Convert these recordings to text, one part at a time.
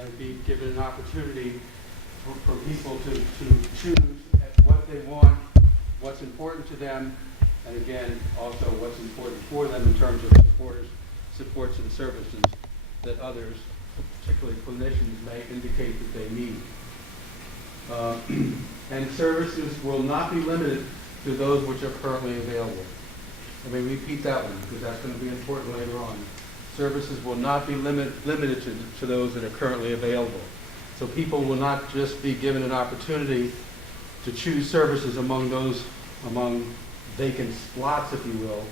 and be given an opportunity for people to choose what they want, what's important to them, and again, also what's important for them in terms of supports and services that others, particularly clinicians, may indicate that they need. And services will not be limited to those which are currently available. Let me repeat that one because that's going to be important later on. Services will not be limited to those that are currently available. So people will not just be given an opportunity to choose services among vacant slots, if you will,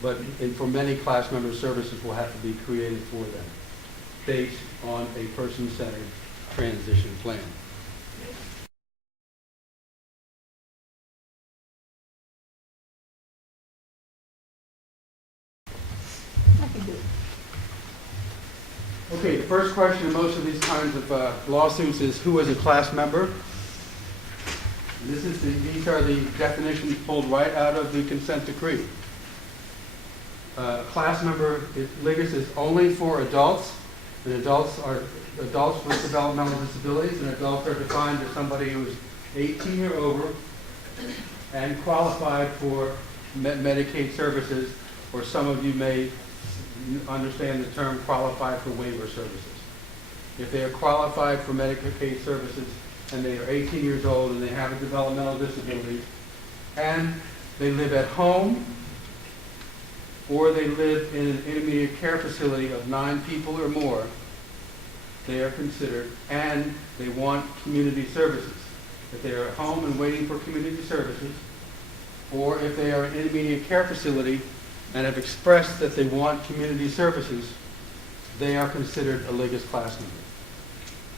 but for many class members, services will have to be created for them based on a person-centered transition plan. Okay, the first question in most of these kinds of lawsuits is who is a class member? And these are the definitions pulled right out of the consent decree. A class member, Ligas is only for adults, and adults with developmental disabilities, and adults are defined as somebody who is 18 or over and qualified for Medicaid services, or some of you may understand the term qualified for waiver services. If they are qualified for Medicaid services and they are 18 years old and they have a developmental disability and they live at home or they live in an intermediate care facility of 9 people or more, they are considered, and they want community services. If they are at home and waiting for community services, or if they are in an intermediate care facility and have expressed that they want community services, they are considered a Ligas class member.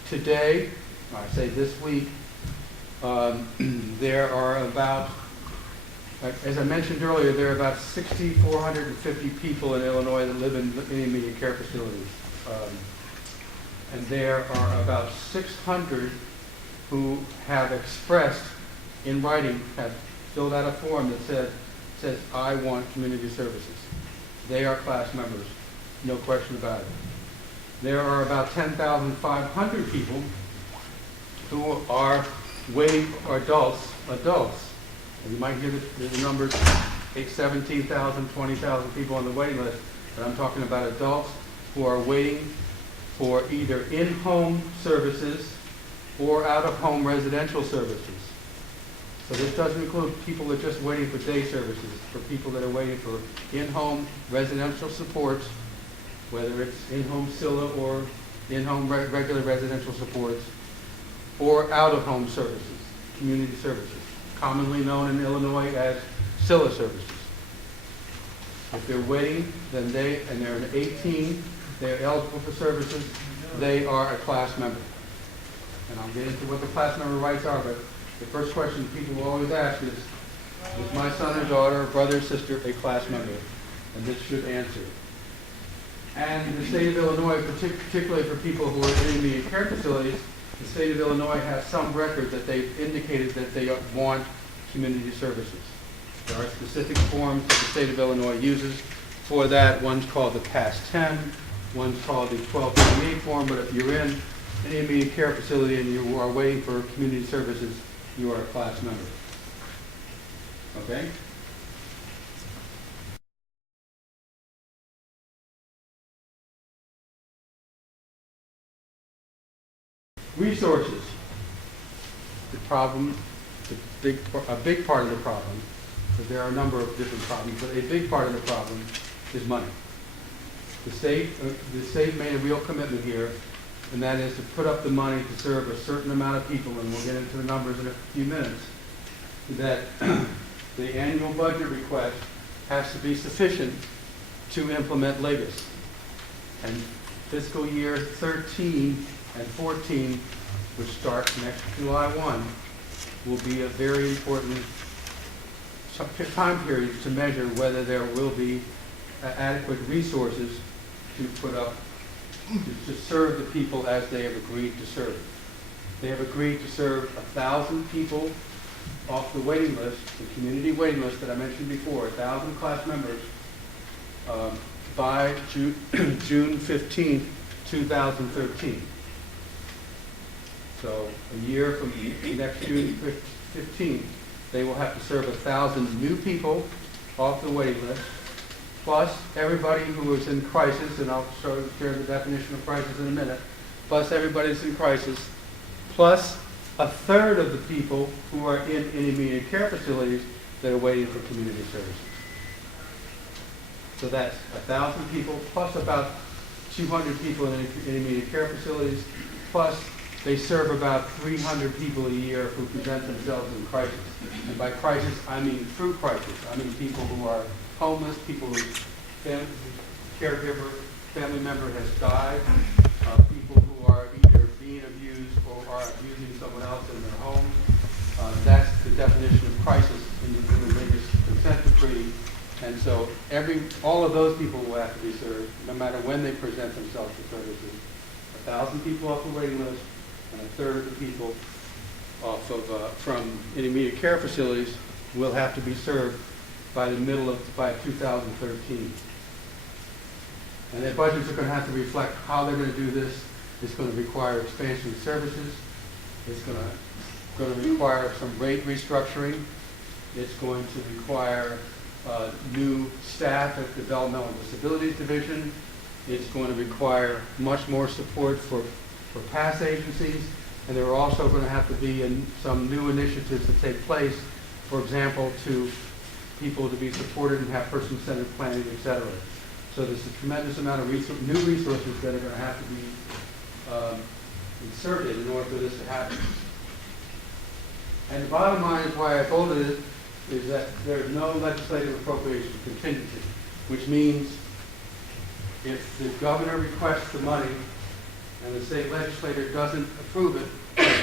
Today, I say this week, there are about, as I mentioned earlier, there are about 6,450 people in Illinois that live in intermediate care facilities. And there are about 600 who have expressed in writing, have filled out a form that says, I want community services. They are class members, no question about it. There are about 10,500 people who are waiting for adults. And you might hear the numbers, 17,000, 20,000 people on the waiting list, but I'm talking about adults who are waiting for either in-home services or out-of-home residential services. So this doesn't include people that are just waiting for day services, for people that are waiting for in-home residential supports, whether it's in-home SILA or in-home regular residential supports, or out-of-home services, community services, commonly known in Illinois as SILA services. If they're waiting, then and they're 18, they're eligible for services, they are a class member. And I'll get into what the class member rights are, but the first question people will always ask is my son or daughter, or brother or sister a class member? And this should answer. And in the state of Illinois, particularly for people who are in intermediate care facilities, the state of Illinois has some record that they've indicated that they want community services. There are specific forms that the state of Illinois uses for that. One's called the PASS 10, one's called the 1228 form, but if you're in an intermediate care facility and you are waiting for community services, you are a class member. Okay? Resources. The problem, a big part of the problem, because there are a number of different problems, but a big part of the problem is money. The state made a real commitment here, and that is to put up the money to serve a certain amount of people, and we'll get into the numbers in a few minutes, that the annual budget request has to be sufficient to implement Ligas. And fiscal year 13 and 14, which starts next July 1, will be a very important time period to measure whether there will be adequate resources to put up to serve the people as they have agreed to serve. They have agreed to serve 1,000 people off the waiting list, the community waiting list that I mentioned before, 1,000 class members by June 15, 2013. a year from next June 15th, they will have to serve 1,000 new people off the waiting list, plus everybody who is in crisis, and I'll share the definition of crisis in a minute, plus everybody that's in crisis, plus a third of the people who are in intermediate care facilities that are waiting for community services. So that's 1,000 people, plus about 200 people in intermediate care facilities, plus they serve about 300 people a year who present themselves in crisis. And by crisis, I mean true crisis. I mean people who are homeless, people whose caregiver, family member has died, people who are either being abused or are abusing someone else in their home. That's the definition of crisis in the Ligas Consent Decree. And so all of those people will have to be served, no matter when they present themselves for services. 1,000 people off the waiting list, and a third of the people off of from intermediate care facilities will have to be served by 2013. And their budgets are going to have to reflect how they're going to do this. It's going to require expansion of services. It's going to require some rate restructuring. It's going to require new staff at the Developmental Disabilities Division. It's going to require much more support for past agencies, and there are also going to have to be some new initiatives to take place, for example, to people to be supported and have person-centered planning, etc. So there's a tremendous amount of new resources that are going to have to be inserted in order for this to happen. And the bottom line is why I folded it is that there is no legislative appropriation contingency, which means if the governor requests the money and the state legislature doesn't approve it,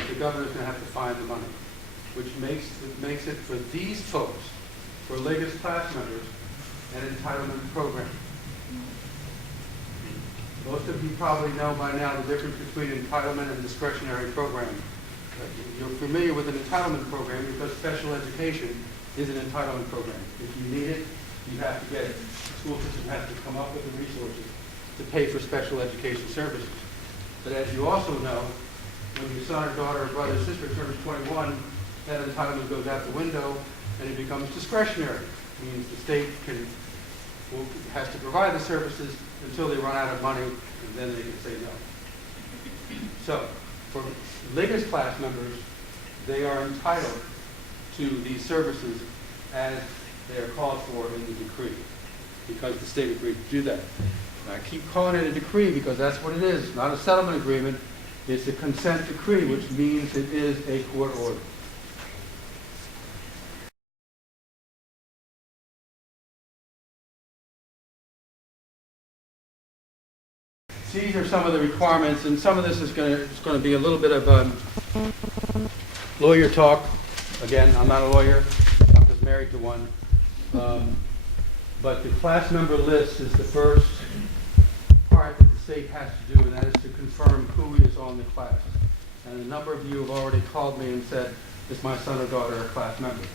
the governor's going to have to find the money, which makes it for these folks, for Ligas class members, an entitlement program. Most of you probably know by now the difference between entitlement and discretionary program. You're familiar with an entitlement program because special education is an entitlement program. If you need it, you have to get it. The school system has to come up with the resources to pay for special education services. But as you also know, when your son or daughter or brother or sister turns 21, that entitlement goes out the window and it becomes discretionary. It means the state has to provide the services until they run out of money, and then they can say no. So, for Ligas class members, they are entitled to these services as they are called for in the decree, because the state agreed to do that. And I keep calling it a decree because that's what it is. It's not a settlement agreement. It's a consent decree, which means it is a court order. These are some of the requirements, and some of this is going to be a little bit of lawyer talk. Again, I'm not a lawyer. I'm just married to one. But the class member list is the first part that the state has to do, and that is to confirm who is on the class. And a number of you have already called me and said, is my son or daughter a class member?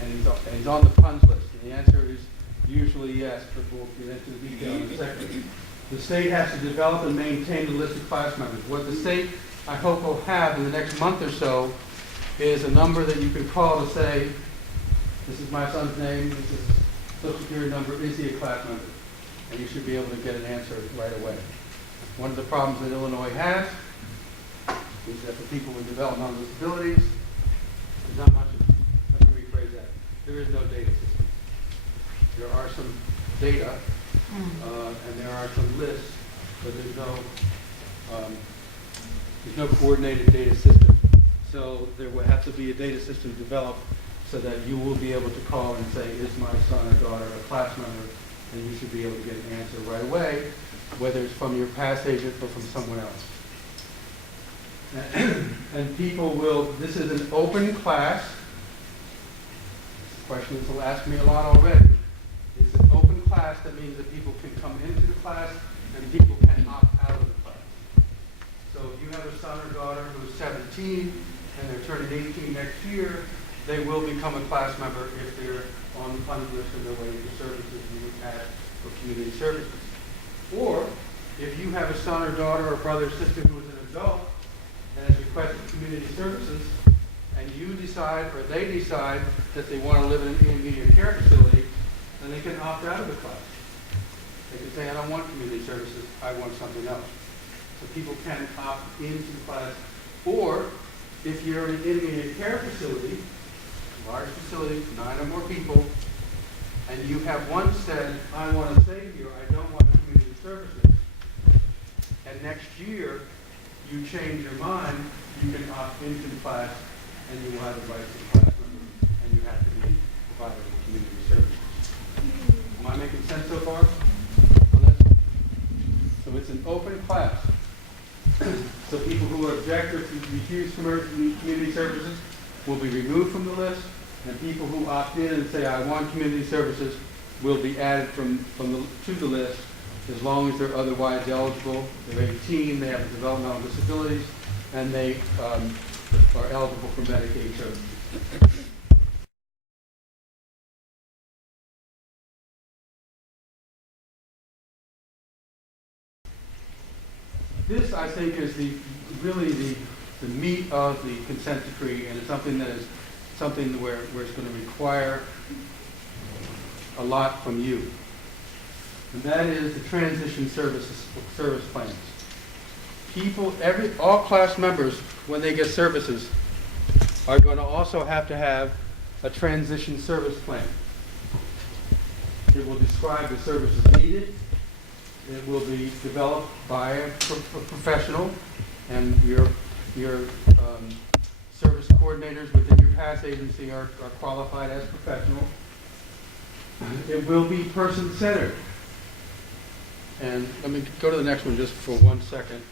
And he's on the punch list. And the answer is usually yes, but we'll get into the detail in a second. The state has to develop and maintain the list of class members. What the state, I hope, will have in the next month or so is a number that you can call to say, this is my son's name, this is Social Security number, is he a class member? And you should be able to get an answer right away. One of the problems that Illinois has is that for people with developmental disabilities, there's not much of, let me rephrase that, there is no data system. There are some data, and there are some lists, but there's no coordinated data system. So there will have to be a data system developed so that you will be able to call and say, is my son or daughter a class member? And you should be able to get an answer right away, whether it's from your past agent or from someone else. And people will, this is an open class. This question this will ask me a lot already. It's an open class. That means that people can come into the class and people can opt out of the class. So if you have a son or daughter who's 17 and they're turning 18 next year, they will become a class member if they're on the funding list and they're waiting for services you would have for community services. Or if you have a son or daughter or brother or sister who is an adult and has requested community services, and you decide, or they decide, that they want to live in an intermediate care facility, then they can opt out of the class. They can say, I don't want community services, I want something else. So people can opt into the class. Or, if you're in an intermediate care facility, large facility, 9 or more people, and you have once said, I want to stay here, I don't want community services, and next year you change your mind, you can opt into the class, and you will have the rights of class members, and you have to be provided with community services. Am I making sense so far? So it's an open class. So people who are objectors who refuse community services will be removed from the list, and people who opt in and say, I want community services, will be added to the list as long as they're otherwise eligible. They're 18, they have developmental disabilities, and they are eligible for Medicaid services. This, I think, is really the meat of the consent decree, and it's something where it's going to require a lot from you. And that is the transition service plans. All class members, when they get services, are going to also have to have a transition service plan. It will describe the services needed. It will be developed by a professional, and your service coordinators within your PASS agency are qualified as professional. It will be person-centered. And let me go to the next one just for 1 second.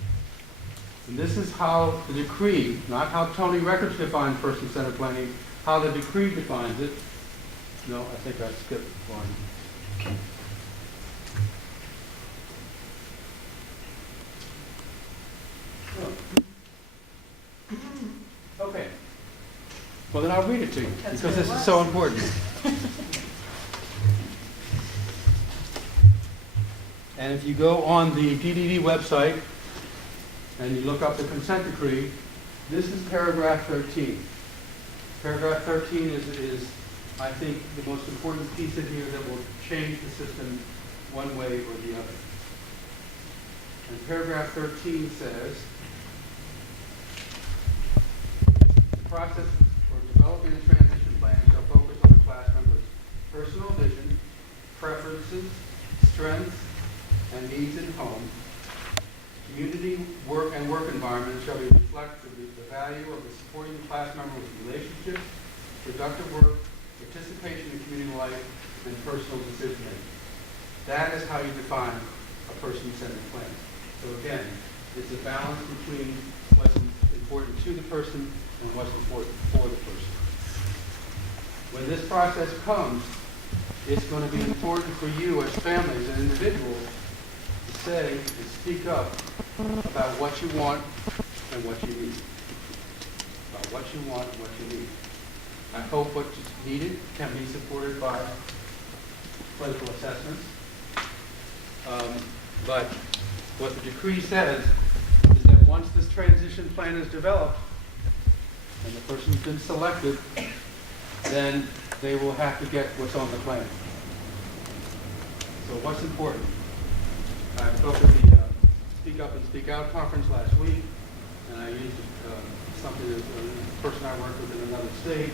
And this is how the decree, not how Tony Records defines person-centered planning, how the decree defines it. No, I think I skipped one. Okay. Well, then I'll read it to you, because this is so important. And if you go on the DDD website and you look up the consent decree, this is paragraph 13. Paragraph 13 is, I think, the most important piece in here that will change the system one way or the other. And paragraph 13 says, the process for developing a transition plan shall focus on the class member's personal vision, preferences, strengths, and needs at home. Community work environment shall be reflect the value of the supporting the class member with relationships, productive work, participation in community life, and personal decision making. That is how you define a person-centered plan. So again, it's a balance between what's important to the person and what's important for the person. When this process comes, it's going to be important for you as families and individuals to say and speak up about what you want and what you need. About what you want and what you need. I hope what's needed can be supported by clinical assessments. But what the decree says is that once this transition plan is developed and the person's been selected, then they will have to get what's on the plan. So what's important? I spoke at the Speak Up and Speak Out conference last week, and I used something that a person I worked with in another state,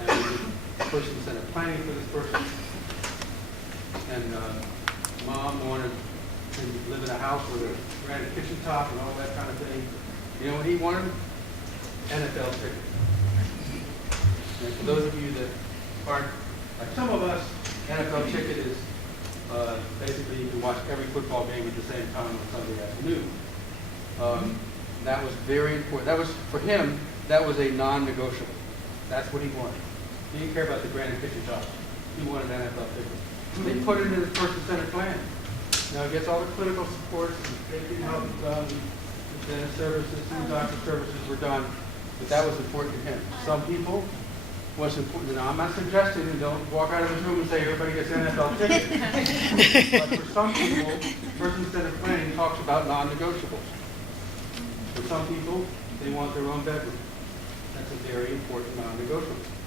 and we did person-centered planning for this person. And mom wanted to live in a house with a granite kitchen top and all that kind of thing. You know what he wanted? NFL ticket. And for those of you that aren't like some of us, NFL ticket is basically you can watch every football game at the same time on Sunday afternoon. That was very important. That was, for him, that was a non-negotiable. That's what he wanted. He didn't care about the granite kitchen top. He wanted an NFL ticket. They put it in his person-centered plan. Now he gets all the clinical supports, and safety help, dentist services, doctor services were done, but that was important to him. Some people, what's important, now I'm not suggesting you don't walk out of this room and say everybody gets an NFL ticket. But for some people, person-centered planning talks about non-negotiables. For some people, they want their own bedroom. That's a very important non-negotiable.